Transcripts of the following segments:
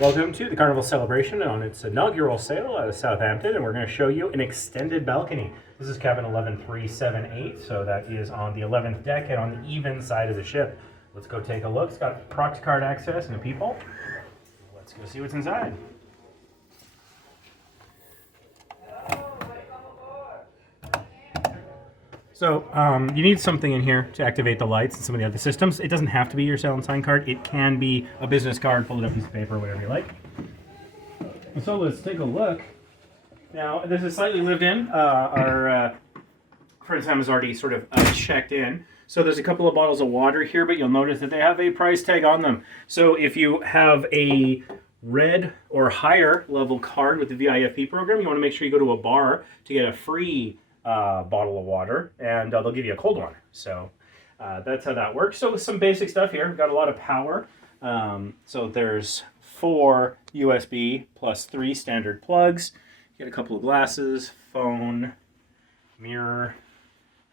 Welcome to the Carnival Celebration on its inaugural sale out of Southampton, and we're going to show you an extended balcony. This is cabin 11378, so that is on the 11th deck and on the even side of the ship. Let's go take a look. It's got Prox card access and a peephole. Let's go see what's inside. So you need something in here to activate the lights and some of the other systems. It doesn't have to be your sell and sign card. It can be a business card, folded up piece of paper, whatever you like. So let's take a look. Now, this is slightly lived in. Our friend Sam has already sort of checked in. So there's a couple of bottles of water here, but you'll notice that they have a price tag on them. So if you have a red or higher level card with the VIFP program, you want to make sure you go to a bar to get a free bottle of water, and they'll give you a cold one. So that's how that works. So with some basic stuff here, we've got a lot of power. So there's 4 USB plus 3 standard plugs. You get a couple of glasses, phone, mirror,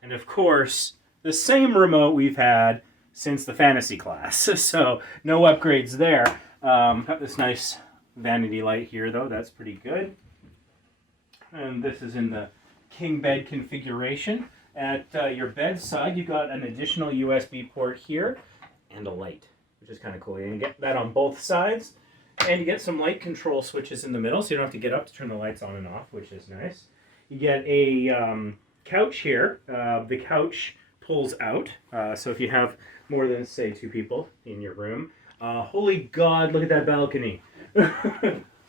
and of course the same remote we've had since the fantasy class. So no upgrades there. Got this nice vanity light here though, that's pretty good. And this is in the king bed configuration. At your bedside, you've got an additional USB port here and a light, which is kind of cool. You get that on both sides, and you get some light control switches in the middle, so you don't have to get up to turn the lights on and off, which is nice. You get a couch here. The couch pulls out, so if you have more than, say, 2 people in your room. Holy God, look at that balcony.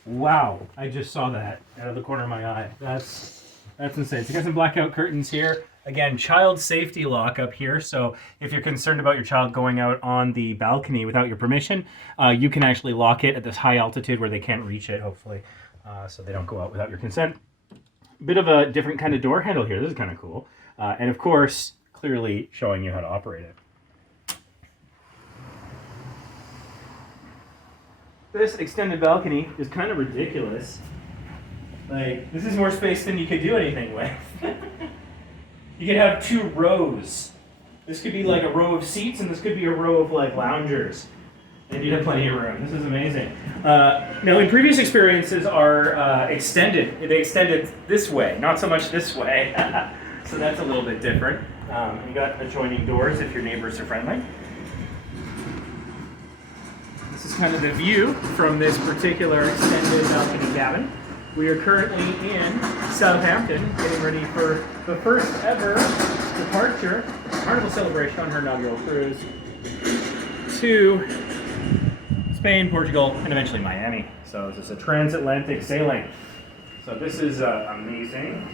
Wow, I just saw that out of the corner of my eye. That's insane. So you got some blackout curtains here. Again, child safety lock up here. So if you're concerned about your child going out on the balcony without your permission, you can actually lock it at this high altitude where they can't reach it, hopefully, so they don't go out without your consent. Bit of a different kind of door handle here. This is kind of cool. And of course, clearly showing you how to operate it. This extended balcony is kind of ridiculous. Like, this is more space than you could do anything with. You could have 2 rows. This could be like a row of seats, and this could be a row of like loungers. And you'd have plenty of room. This is amazing. Now, in previous experiences are extended. They extended this way, not so much this way. So that's a little bit different. You got adjoining doors if your neighbors are friendly. This is kind of the view from this particular extended balcony cabin. We are currently in Southampton, getting ready for the first ever departure, Carnival Celebration on her inaugural cruise to Spain, Portugal, and eventually Miami. So this is a transatlantic sailing. So this is amazing.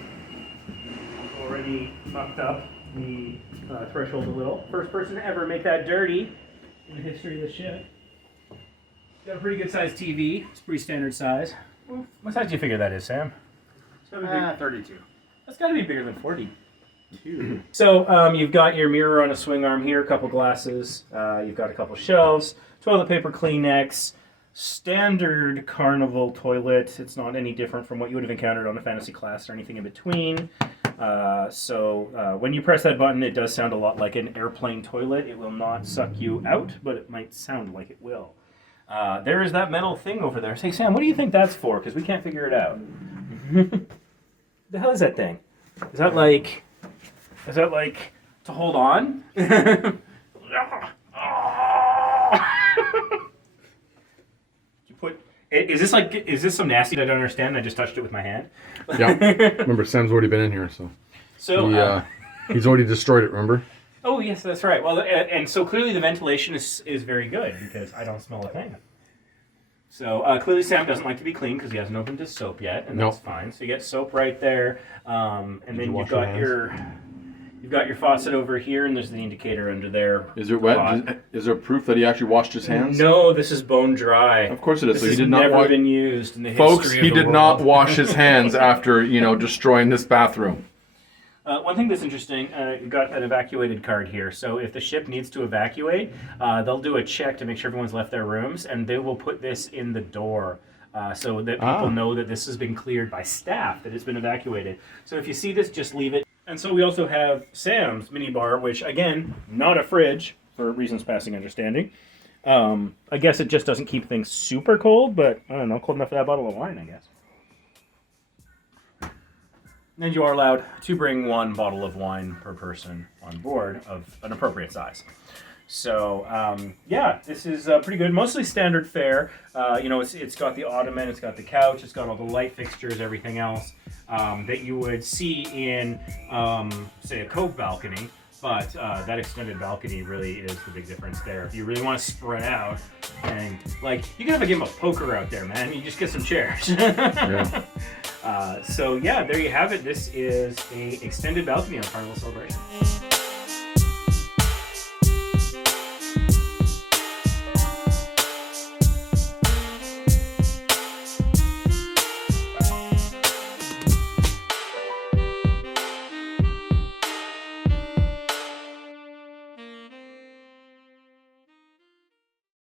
Already fucked up the threshold a little. First person to ever make that dirty in the history of the ship. Got a pretty good sized TV. It's pretty standard size. What size do you figure that is, Sam? 32. That's got to be bigger than 42. So you've got your mirror on a swing arm here, a couple glasses. You've got a couple shelves, toilet paper, Kleenex, standard Carnival toilet. It's not any different from what you would have encountered on a fantasy class or anything in between. So when you press that button, it does sound a lot like an airplane toilet. It will not suck you out, but it might sound like it will. There is that metal thing over there. Say, Sam, what do you think that's for? Because we can't figure it out. The hell is that thing? Is that like to hold on? You put. Is this some nasty that I don't understand? I just touched it with my hand. Yeah. Remember, Sam's already been in here, so he's already destroyed it. Remember? Oh, yes, that's right. Well, and so clearly the ventilation is very good because I don't smell a thing. So clearly Sam doesn't like to be clean because he hasn't opened his soap yet, and that's fine. So you get soap right there, and then you've got your faucet over here, and there's the indicator under there. Is it wet? Is there proof that he actually washed his hands? No, this is bone dry. Of course it is. This so he has did not never been used in the history Folks, of he the did world. not wash his hands after destroying this bathroom. One thing that's interesting, you've got an evacuated card here. So if the ship needs to evacuate, they'll do a check to make sure everyone's left their rooms, and they will put this in the door so that people know that this has been cleared by staff, that it's been evacuated. So if you see this, just leave it. And so we also have Sam's mini bar, which, again, not a fridge, for reasons passing understanding. I guess it just doesn't keep things super cold, but I don't know, cold enough for that bottle of wine, I guess. And you are allowed to bring 1 bottle of wine per person on board of an appropriate size. So, yeah, this is pretty good. Mostly standard fare. You know, it's got the ottoman, it's got the couch, it's got all the light fixtures, everything else that you would see in, say, a Cove balcony. But that extended balcony really is the big difference there. If you really want to spread out, and like you can have a game of poker out there, man. You just get some chairs. Yeah. So yeah, there you have it. This is a extended balcony on Carnival Celebration.